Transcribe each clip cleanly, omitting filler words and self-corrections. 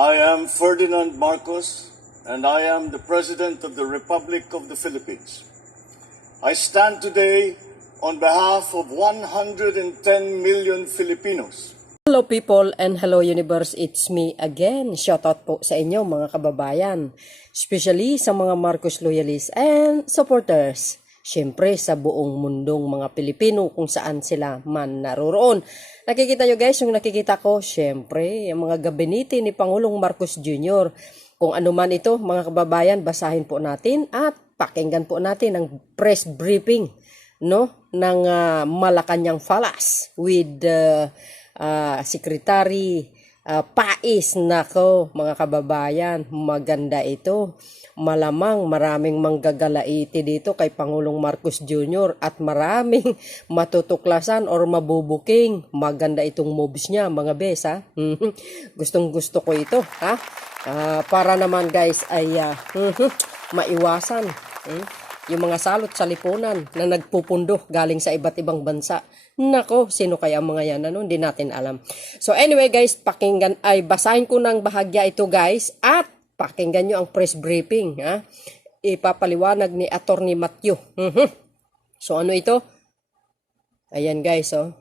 I am Ferdinand Marcos, and I am the President of the Republic of the Philippines. I stand today on behalf of 110 million Filipinos. Hello people and hello universe, it's me again. Shoutout po sa inyo mga kababayan, especially sa mga Marcos loyalists and supporters. Siyempre sa buong mundong mga Pilipino kung saan sila man naroroon. Nakikita nyo guys, yung nakikita ko, siyempre, yung mga gabinete ni Pangulong Marcos Jr. Kung ano man ito, mga kababayan, basahin po natin at pakinggan po natin ang press briefing, no, ng Malacanang Palace with Secretary Pais. Nako, mga kababayan, maganda ito. Malamang maraming manggagalaiti dito kay Pangulong Marcos Jr. at maraming matutuklasan or mabubuking. Maganda itong moves niya, mga bes, ha? Gustong gusto ko ito, ha? Para naman guys ay maiwasan yung mga salot sa lipunan na nagpupundo galing sa iba't ibang bansa. Nako, sino kaya ang mga yan? Ano? Hindi natin alam. So anyway guys, pakinggan ay basahin ko ng bahagya ito guys at pakinggan nyo ang press briefing. Ha? Ipapaliwanag ni Attorney Matthew. So ano ito? Ayan guys, oh.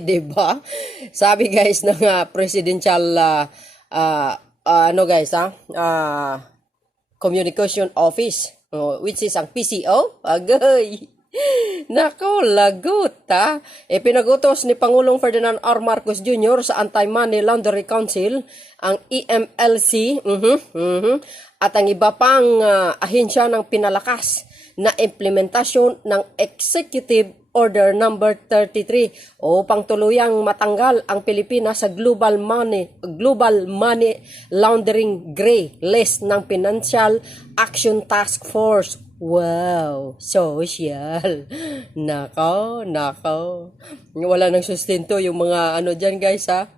Diba? Sabi guys ng presidential ano guys, communication office, which is ang PCO. Agay. Nako, lagot, ha? Pinagutos ni Pangulong Ferdinand R. Marcos Jr. sa Anti-Money Laundering Council, ang EMLC, at ang iba pang ahensya ng pinalakas na implementasyon ng Executive Order number 33 upang tuluyang matanggal ang Pilipinas sa global money laundering gray list ng Financial Action Task Force. Wow, social. Nako. Wala nang sustento yung mga ano diyan guys, ha.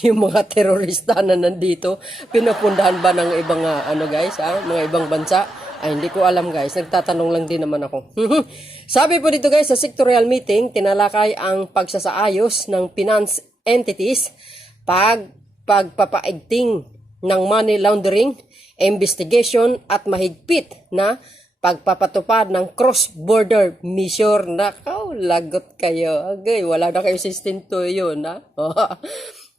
Yung mga terorista na nandito, pinapundahan ba ng ibang ano guys, ha, mga ibang bansa? Ay, hindi ko alam guys. Nagtatanong lang din naman ako. Sabi po dito guys, sa sectorial meeting, tinalakay ang pagsasaayos ng finance entities, pagpapaigting ng money laundering, investigation at mahigpit na pagpapatupad ng cross-border measure. Nakaw, lagot kayo. Agay, wala na kayo sustento yun, ha?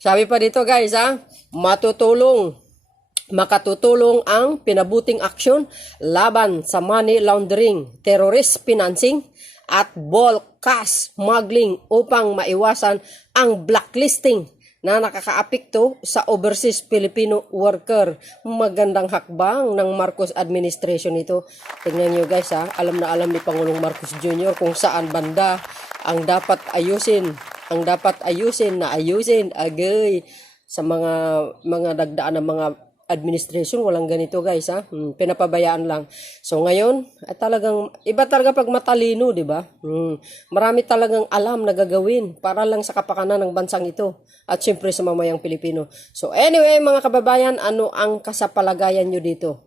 Sabi pa dito guys, ha? Makatutulong ang pinabuting aksyon laban sa money laundering, terrorist financing, at bulk cash smuggling upang maiwasan ang blacklisting na nakakaapekto sa overseas Filipino worker. Magandang hakbang ng Marcos administration ito. Tingnan nyo guys, ha? Alam na alam ni Pangulong Marcos Jr. kung saan banda ang dapat ayusin. Agay. Sa mga nagdaan ng mga administration, walang ganito guys, ha. Pinapabayaan lang. So ngayon, talagang iba talaga pag matalino, di ba? Marami talagang alam na gagawin para lang sa kapakanan ng bansang ito at syempre sa mamayang Pilipino. So anyway, mga kababayan, ano ang kasapalagayan nyo dito?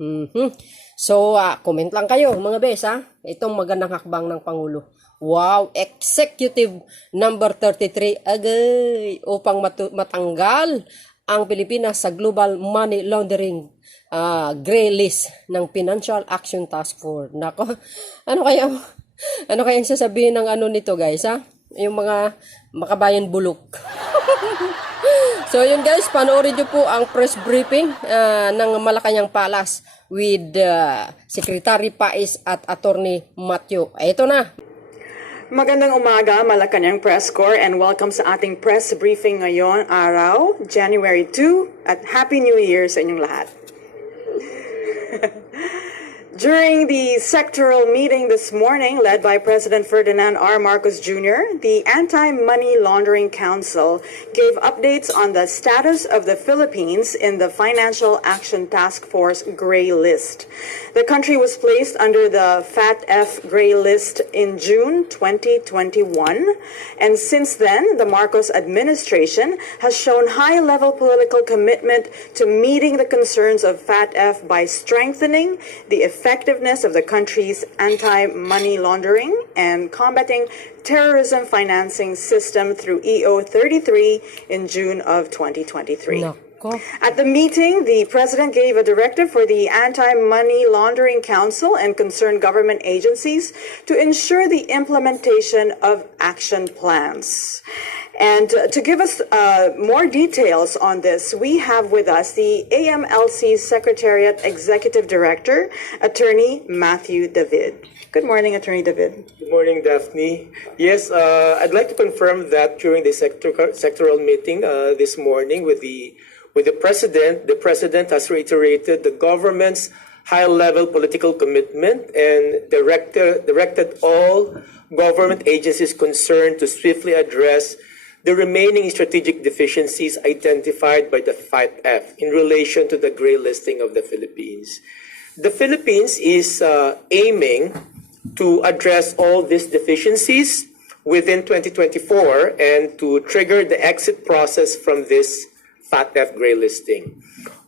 So comment lang kayo mga bes, ha. Itong magandang hakbang ng Pangulo. Wow, Executive number 33, agay, upang matanggal ang Pilipinas sa global money laundering gray list ng Financial Action Task Force. Nako, ano kaya sasabihin ng ano nito guys, ha? Yung mga makabayan bulok. So yun guys, panoorin nyo po ang press briefing ng Malacanang Palace with Secretary Pais at Attorney Matthew. Ito na. Magandang umaga, Malacanang Press Corps, and welcome sa ating press briefing ngayon araw, January 2, at Happy New Year sa inyong lahat. During the sectoral meeting this morning, led by President Ferdinand R. Marcos Jr., the Anti-Money Laundering Council gave updates on the status of the Philippines in the Financial Action Task Force Gray List. The country was placed under the FATF Gray List in June 2021, and since then, the Marcos administration has shown high-level political commitment to meeting the concerns of FATF by strengthening the effectiveness of the country's anti-money laundering and combating terrorism financing system through EO 33 in June of 2023. Nako. At the meeting, the President gave a directive for the Anti-Money Laundering Council and concerned government agencies to ensure the implementation of action plans. And to give us more details on this, we have with us the AMLC Secretariat Executive Director, Attorney Matthew David. Good morning, Attorney David. Good morning, Daphne. Yes, I'd like to confirm that during the sectoral meeting this morning with the President has reiterated the government's high-level political commitment and directed all government agencies concerned to swiftly address the remaining strategic deficiencies identified by the FATF in relation to the gray listing of the Philippines. The Philippines is aiming to address all these deficiencies within 2024 and to trigger the exit process from this FATF gray listing.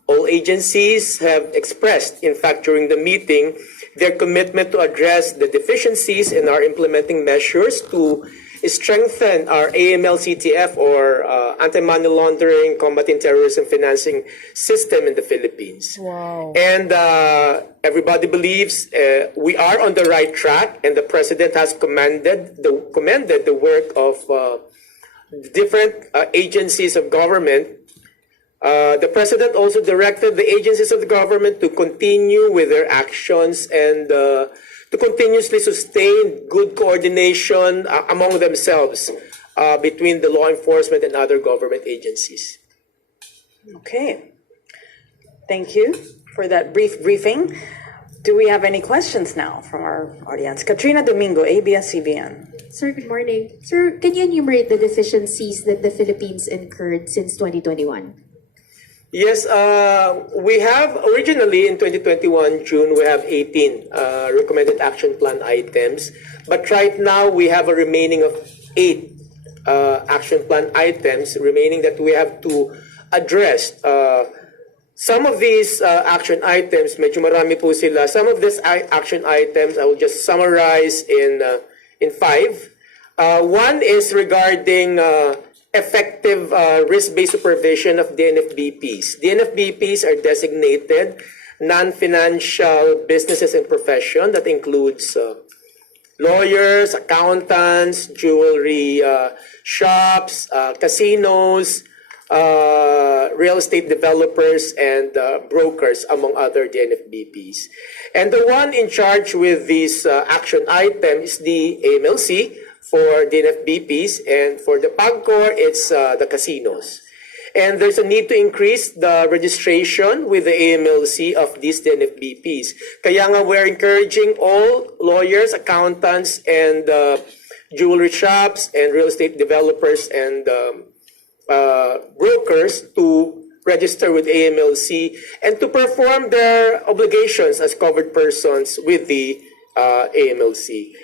All agencies have expressed, in fact, during the meeting, their commitment to address the deficiencies and are implementing measures to strengthen our AML-CTF or anti-money laundering, combating terrorism financing system in the Philippines. Wow. And everybody believes we are on the right track, and the President has commended the work of different agencies of government. The President also directed the agencies of the government to continue with their actions and to continuously sustain good coordination among themselves between the law enforcement and other government agencies. Okay. Thank you for that brief briefing. Do we have any questions now from our audience? Katrina Domingo, ABS-CBN. Sir, good morning. Sir, can you enumerate the deficiencies that the Philippines incurred since 2021? Yes, we have originally in 2021, June, we have 18 recommended action plan items. But right now, we have a remaining of 8 action plan items remaining that we have to address. Some of these action items, medyo marami po sila. Some of these action items, I will just summarize in 5. One is regarding effective risk-based supervision of DNFBPs. DNFBPs are designated non-financial businesses and profession. That includes lawyers, accountants, jewelry shops, casinos, real estate developers, and brokers, among other DNFBPs. And the one in charge with this action item is the AMLC, for DNFBPs, and for the PAGCOR, it's the casinos. And there's a need to increase the registration with the AMLC of these DNFBPs. Kaya nga we're encouraging all lawyers, accountants, and jewelry shops, and real estate developers, and brokers to register with AMLC and to perform their obligations as covered persons with the AMLC.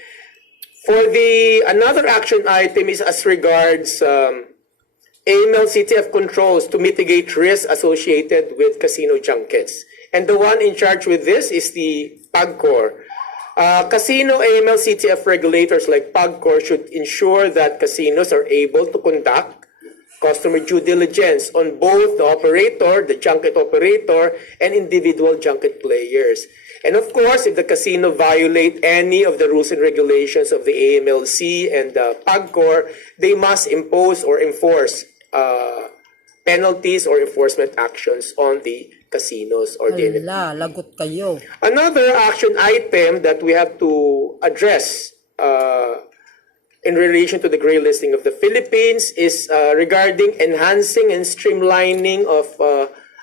For another action item is as regards AML-CTF controls to mitigate risks associated with casino junkets. And the one in charge with this is the PAGCOR. Casino AML-CTF regulators like PAGCOR should ensure that casinos are able to conduct customer due diligence on both the operator, the junket operator, and individual junket players. And of course, if the casino violate any of the rules and regulations of the AMLC and the PAGCOR, they must impose or enforce penalties or enforcement actions on the casinos or the Hala, lagot kayo. Another action item that we have to address in relation to the gray listing of the Philippines is regarding enhancing and streamlining of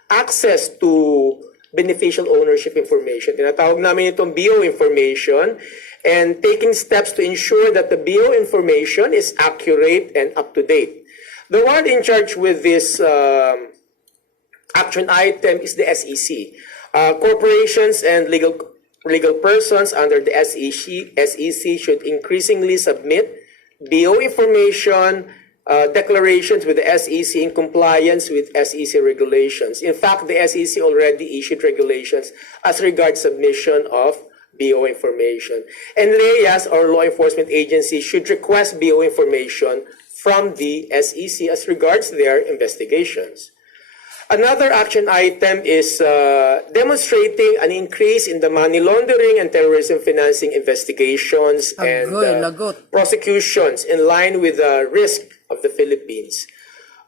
access to beneficial ownership information. Tinatawag namin itong BO information, and taking steps to ensure that the BO information is accurate and up-to-date. The one in charge with this action item is the SEC. Corporations and legal persons under the SEC should increasingly submit BO information declarations with the SEC in compliance with SEC regulations. In fact, the SEC already issued regulations as regards submission of BO information. And LEAs, or law enforcement agencies, should request BO information from the SEC as regards their investigations. Another action item is demonstrating an increase in the money laundering and terrorism financing investigations and prosecutions in line with the risk of the Philippines.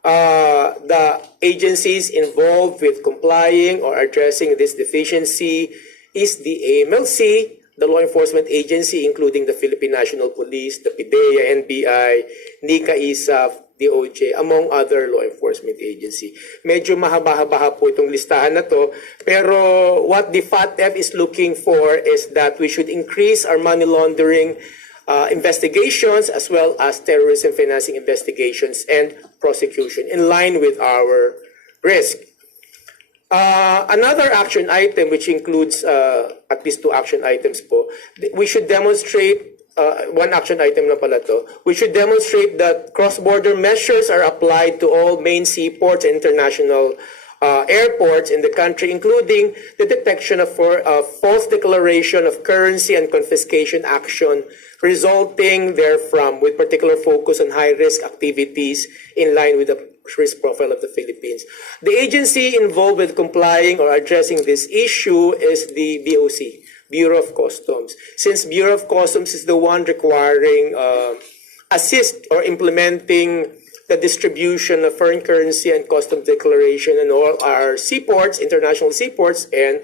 The agencies involved with complying or addressing this deficiency is the AMLC, the law enforcement agency, including the Philippine National Police, the PDEA, NBI, NICA, ISAF, DOJ, among other law enforcement agency. Medyo mahaba-haba po itong listahan na to, pero what the FATF is looking for is that we should increase our money laundering investigations as well as terrorism financing investigations and prosecution in line with our risk. Another action item, which includes at least two action items po, we should demonstrate, one action item na pala to, we should demonstrate that cross-border measures are applied to all main seaports and international airports in the country, including the detection of false declaration of currency and confiscation action resulting therefrom, with particular focus on high-risk activities in line with the risk profile of the Philippines. The agency involved with complying or addressing this issue is the BOC, Bureau of Customs. Since Bureau of Customs is the one requiring assist or implementing the distribution of foreign currency and customs declaration in all our seaports, international seaports, and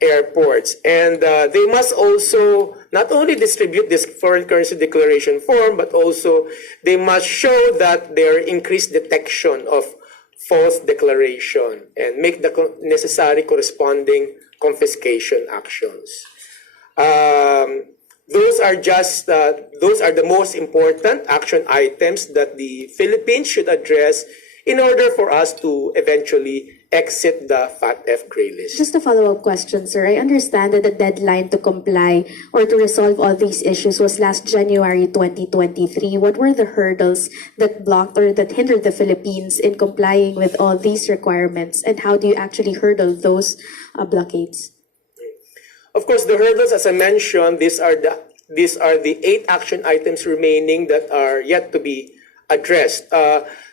airports. And they must also not only distribute this foreign currency declaration form, but also they must show that there increased detection of false declaration and make the necessary corresponding confiscation actions. Those are the most important action items that the Philippines should address in order for us to eventually exit the FATF gray list. Just a follow-up question, sir. I understand that the deadline to comply or to resolve all these issues was last January 2023. What were the hurdles that blocked or that hindered the Philippines in complying with all these requirements, and how do you actually hurdle those blockades? Of course, the hurdles, as I mentioned, these are the 8 action items remaining that are yet to be addressed.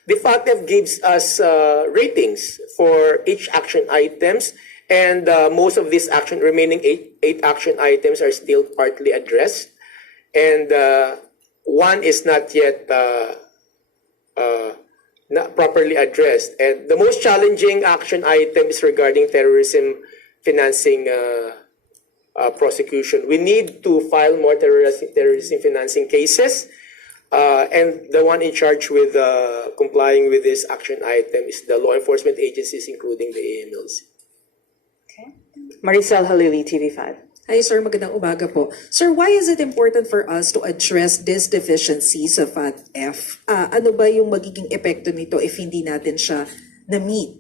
The FATF gives us ratings for each action items, and most of these remaining eight action items are still partly addressed, and one is not yet not properly addressed. And the most challenging action item is regarding terrorism financing prosecution. We need to file more terrorism financing cases. And the one in charge with complying with this action item is the law enforcement agencies, including the AMLs. Okay. Maricel Halili, TV5. Hi, sir. Magandang umaga po. Sir, why is it important for us to address these deficiencies of FATF? Ano ba yung magiging epekto nito if hindi natin siya na-meet?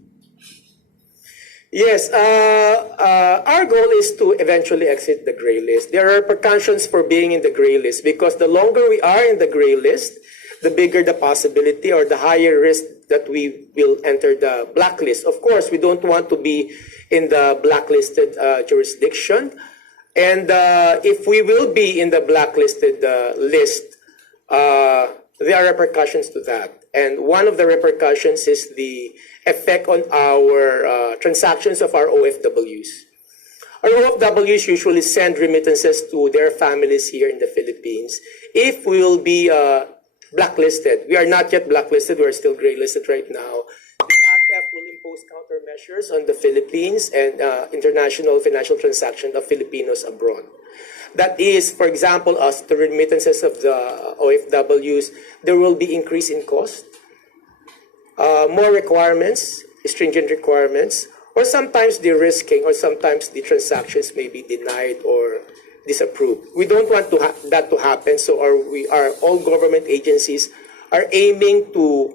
Yes, our goal is to eventually exit the gray list. There are repercussions for being in the gray list because the longer we are in the gray list, the bigger the possibility or the higher risk that we will enter the blacklist. Of course, we don't want to be in the blacklisted jurisdiction. And if we will be in the blacklisted list, there are repercussions to that. And one of the repercussions is the effect on our transactions of our OFWs. Our OFWs usually send remittances to their families here in the Philippines. If we will be blacklisted, we are not yet blacklisted, we are still graylisted right now. The FATF will impose countermeasures on the Philippines and international financial transactions of Filipinos abroad. That is, for example, as the remittances of the OFWs, there will be increase in cost, more requirements, stringent requirements, or sometimes de-risking, or sometimes the transactions may be denied or disapproved. We don't want that to happen, so all government agencies are aiming to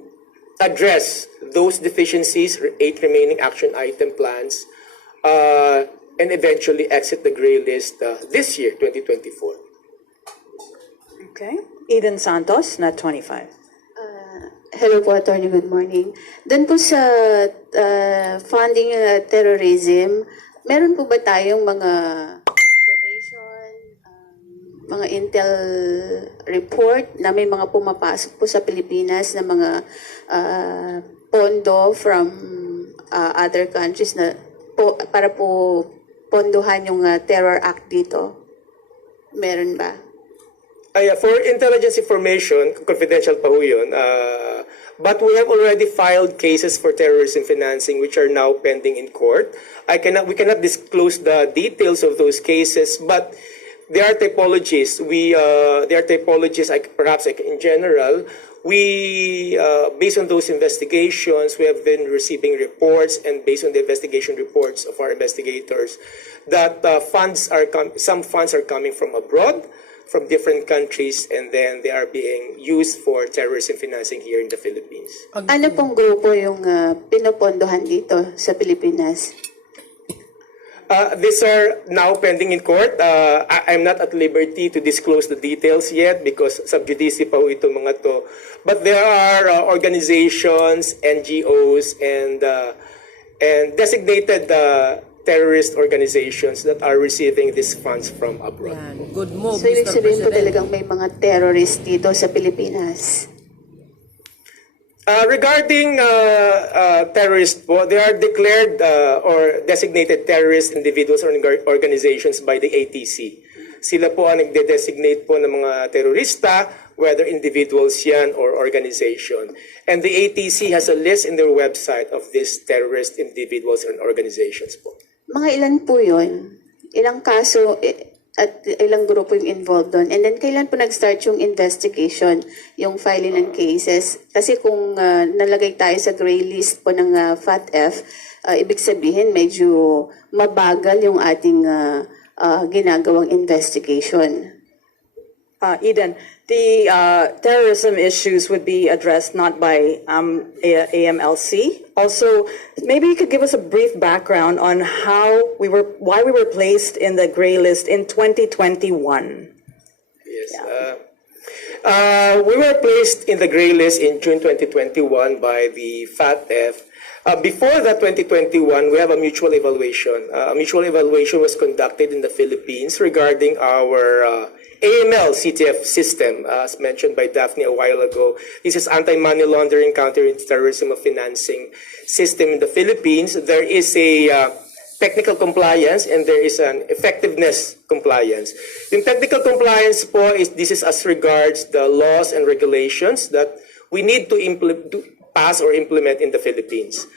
address those deficiencies, 8 remaining action item plans, and eventually exit the gray list this year, 2024. Okay. Eden Santos, Net 25. Hello po, Attorney. Good morning. Doon po sa funding terrorism, meron po ba tayong mga information, mga intel report na may mga pumapasok po sa Pilipinas na mga pondo from other countries na po, para po ponduhan yung terror act dito? Meron ba? For intelligence information, confidential pa ho yun, but we have already filed cases for terrorism financing which are now pending in court. We cannot disclose the details of those cases, but there are typologies. Perhaps in general, based on those investigations, we have been receiving reports, and based on the investigation reports of our investigators, that some funds are coming from abroad, from different countries, and then they are being used for terrorism financing here in the Philippines. Ano pong grupo yung pinopondohan dito sa Pilipinas? These are now pending in court. I'm not at liberty to disclose the details yet because sub judice pa ho itong mga to. But there are organizations, NGOs, and designated terrorist organizations that are receiving these funds from abroad. Yan. Good move, So, ibig Mr. sabihin po President. talagang may mga terrorist dito sa Pilipinas. Regarding terrorists po, they are declared or designated terrorist individuals or organizations by the ATC. Sila po ang nagde-designate po ng mga terorista, whether individuals yan or organization. And the ATC has a list in their website of these terrorist individuals and organizations po. Mga ilan po yun? Ilang kaso at ilang grupo yung involved doon? And then, kailan po nag-start yung investigation, yung filing ng cases? Kasi kung nalagay tayo sa gray list po ng FATF, ibig sabihin medyo mabagal yung ating ginagawang investigation. Eden, the terrorism issues would be addressed not by AMLC. Also, maybe you could give us a brief background on why we were placed in the gray list in 2021. Yes. We were placed in the gray list in June 2021 by the FATF. Before that 2021, we have a mutual evaluation. A mutual evaluation was conducted in the Philippines regarding our AML CTF system, as mentioned by Daphne a while ago. This is anti-money laundering, counter-terrorism of financing system in the Philippines. There is a technical compliance and there is an effectiveness compliance. The technical compliance po this is as regards the laws and regulations that we need to pass or implement in the Philippines.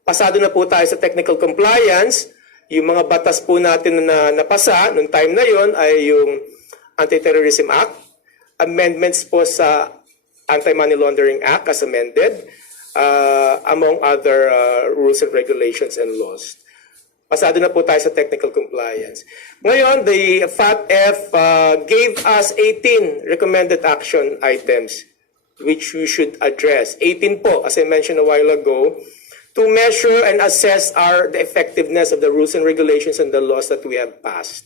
Pasado na po tayo sa technical compliance. Yung mga batas po natin na napasa noong time na yon ay yung Anti-Terrorism Act, amendments po sa Anti-Money Laundering Act as amended, among other rules and regulations and laws. Pasado na po tayo sa technical compliance. Ngayon, the FATF gave us 18 recommended action items which we should address. 18 po, as I mentioned a while ago, to measure and assess the effectiveness of the rules and regulations and the laws that we have passed.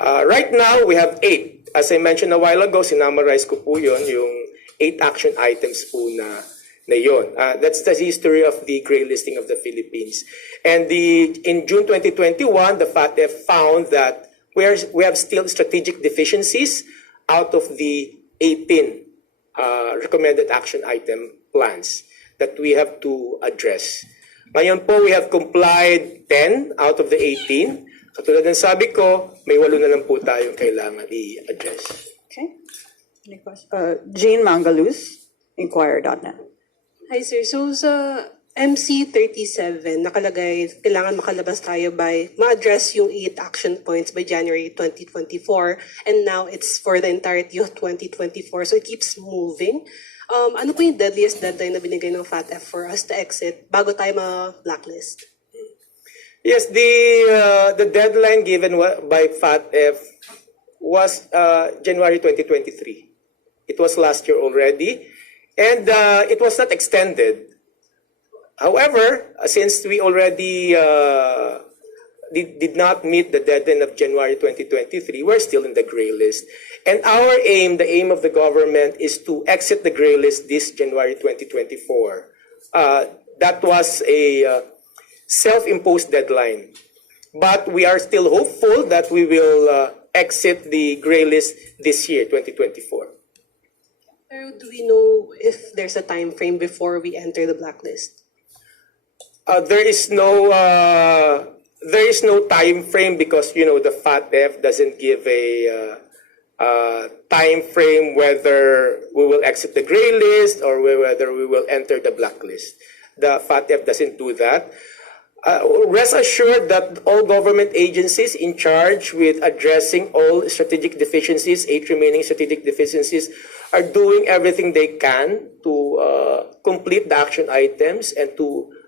Right now, we have 8. As I mentioned a while ago, sinamarize ko po yun, yung 8 action items po na yun. That's the history of the gray listing of the Philippines. And in June 2021, the FATF found that we have still strategic deficiencies out of the 18 recommended action item plans that we have to address. Ngayon po, we have complied 10 out of the 18. Katulad ng sabi ko, may 8 na lang po tayong kailangan i-address. Okay. Any questions? Jean Mangaluz, Inquirer.net. Hi sir, so sa MC37 nakalagay kailangan makalabas tayo by ma-address yung 8 action points by January 2024 and now it's for the entirety of 2024 so it keeps moving. Ano po yung deadliest deadline na binigay ng FATF for us to exit bago tayo ma-blacklist? Yes, the deadline given by FATF was January 2023. It was last year already, and it was not extended. However, since we already did not meet the deadline of January 2023, we're still in the gray list. And our aim, the aim of the government, is to exit the gray list this January 2024. That was a self-imposed deadline. But we are still hopeful that we will exit the gray list this year, 2024. Pero do we know if there's a time frame before we enter the blacklist? There is no time frame because the FATF doesn't give a time frame whether we will exit the gray list or whether we will enter the blacklist. The FATF doesn't do that. Rest assured that all government agencies in charge with addressing all strategic deficiencies, 8 remaining strategic deficiencies, are doing everything they can to complete the action items and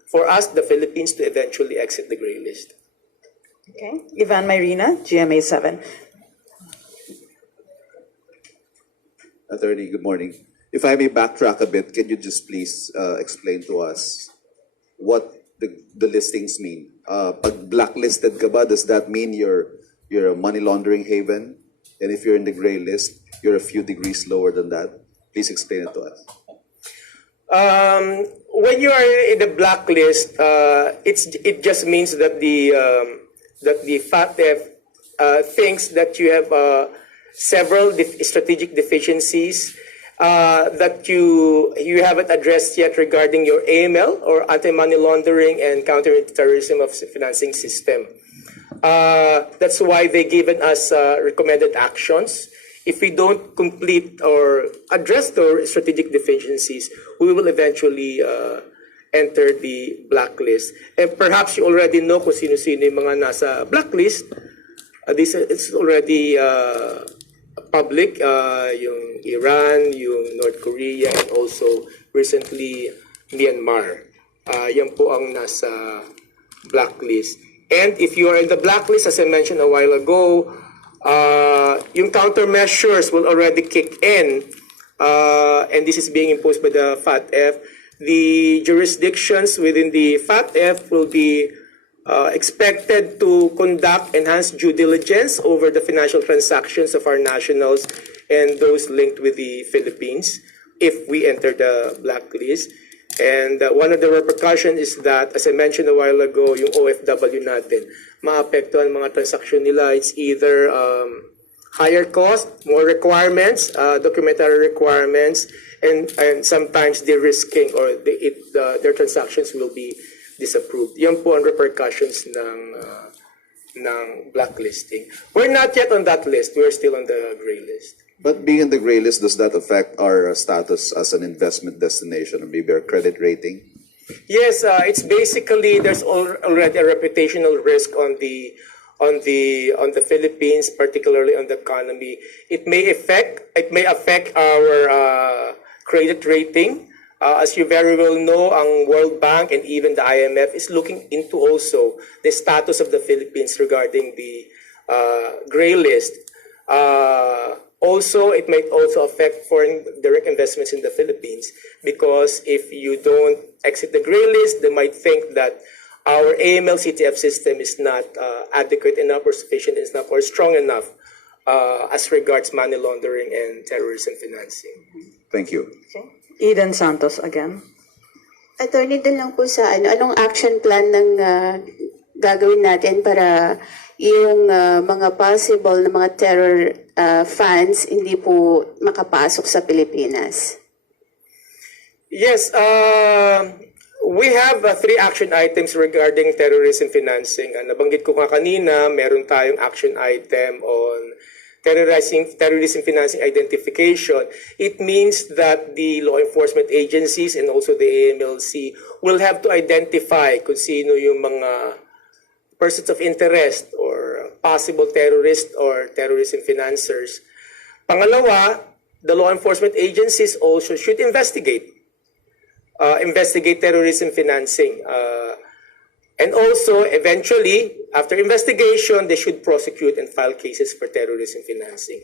for us, the Philippines, to eventually exit the gray list. Okay. Ivan Mayrina, GMA 7. Attorney, good morning. If I may backtrack a bit, can you just please explain to us what the listings mean? Pag blacklisted ka ba, does that mean you're a money laundering haven? And if you're in the gray list, you're a few degrees lower than that? Please explain it to us. When you are in the blacklist, it just means that the FATF thinks that you have several strategic deficiencies that you haven't addressed yet regarding your AML or anti-money laundering and counter-terrorism of financing system. That's why they've given us recommended actions. If we don't complete or address the strategic deficiencies, we will eventually enter the blacklist. And perhaps you already know kung sino-sino yung mga nasa blacklist. It's already public, yung Iran, yung North Korea, and also recently Myanmar. Yan po ang nasa blacklist. And if you are in the blacklist, as I mentioned a while ago, yung countermeasures will already kick in, and this is being imposed by the FATF. The jurisdictions within the FATF will be expected to conduct enhanced due diligence over the financial transactions of our nationals and those linked with the Philippines if we enter the blacklist. And one of the repercussions is that, as I mentioned a while ago, yung OFW natin, maapektuhan mga transaction nila. It's either higher cost, more requirements, documentary requirements, and sometimes de-risking or their transactions will be disapproved. Yan po ang repercussions ng blacklisting. We're not yet on that list. We're still on the gray list. But being in the gray list, does that affect our status as an investment destination or maybe our credit rating? Yes, it's basically there's already a reputational risk on the Philippines, particularly on the economy. It may affect our credit rating. As you very well know, ang World Bank and even the IMF is looking into also the status of the Philippines regarding the gray list. Also, it might also affect foreign direct investments in the Philippines because if you don't exit the gray list, they might think that our AML CTF system is not adequate enough or sufficient enough or strong enough as regards money laundering and terrorism financing. Thank you. Okay. Eden Santos again. Attorney, din lang po sa anong action plan ng gagawin natin para yung mga possible na mga terror funds hindi po makapasok sa Pilipinas? Yes, we have 3 action items regarding terrorism financing. Nabanggit ko nga kanina, meron tayong action item on terrorism financing identification. It means that the law enforcement agencies and also the AMLC will have to identify kung sino yung mga persons of interest or possible terrorists or terrorism financiers. Pangalawa, the law enforcement agencies also should investigate terrorism financing. And also, eventually, after investigation, they should prosecute and file cases for terrorism financing.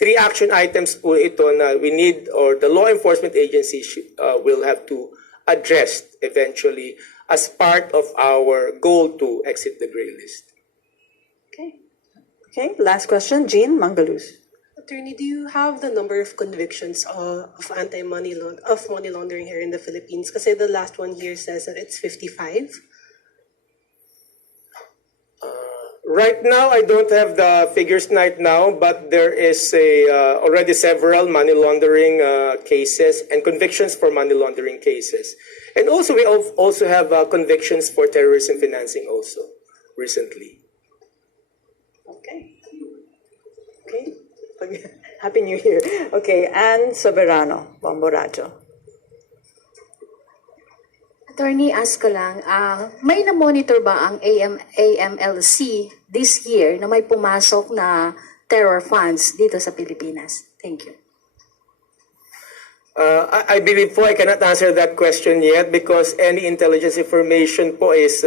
3 action items po ito na we need, or the law enforcement agency will have to address eventually as part of our goal to exit the gray list. Okay, last question, Jean Mangalus. Attorney, do you have the number of convictions of money laundering here in the Philippines? Kasi the last one here says that it's 55. Right now, I don't have the figures right now, but there is already several money laundering cases and convictions for money laundering cases. And also, we also have convictions for terrorism financing also recently. Okay. Okay. Happy New Year. Okay, Ann Soberano, Bamborajo. Attorney, ask ko lang, may na-monitor ba ang AMLC this year na may pumasok na terror funds dito sa Pilipinas? Thank you. I believe po I cannot answer that question yet because any intelligence information po is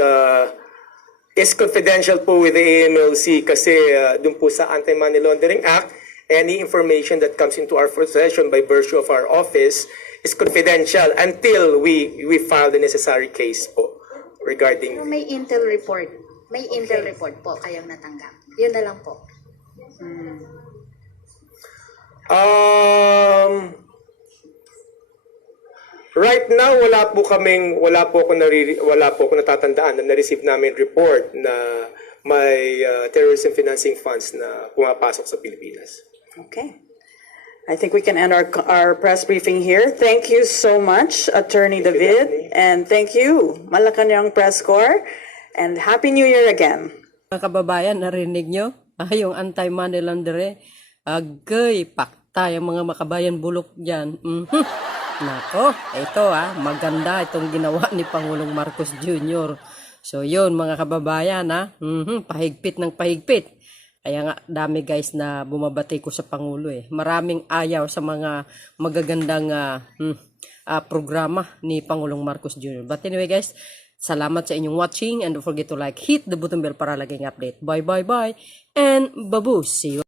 confidential po with the AMLC kasi dun po sa Anti-Money Laundering Act, any information that comes into our possession by virtue of our office is confidential until we file the necessary case po regarding... Pero may intel report. May intel report po kayong natanggap. Yun na lang po. Right now wala po ako natatandaan na na-receive namin report na may terrorism financing funds na pumapasok sa Pilipinas. Okay. I think we can end our press briefing here. Thank you so much, Attorney David, and thank you, Malacanang Press Corps, and Happy New Year again. Mga kababayan, narinig nyo? Yung anti-money laundering. Agay, pakta yung mga makabayan bulok dyan. Nako, ito maganda itong ginawa ni Pangulong Marcos Jr. So yun mga kababayan pahigpit ng pahigpit. Kaya nga dami guys na bumabati ko sa Pangulo Maraming ayaw sa mga magagandang programa ni Pangulong Marcos Jr. But anyway guys, salamat sa inyong watching and don't forget to hit the button bell para laging update. Bye and babu. See you.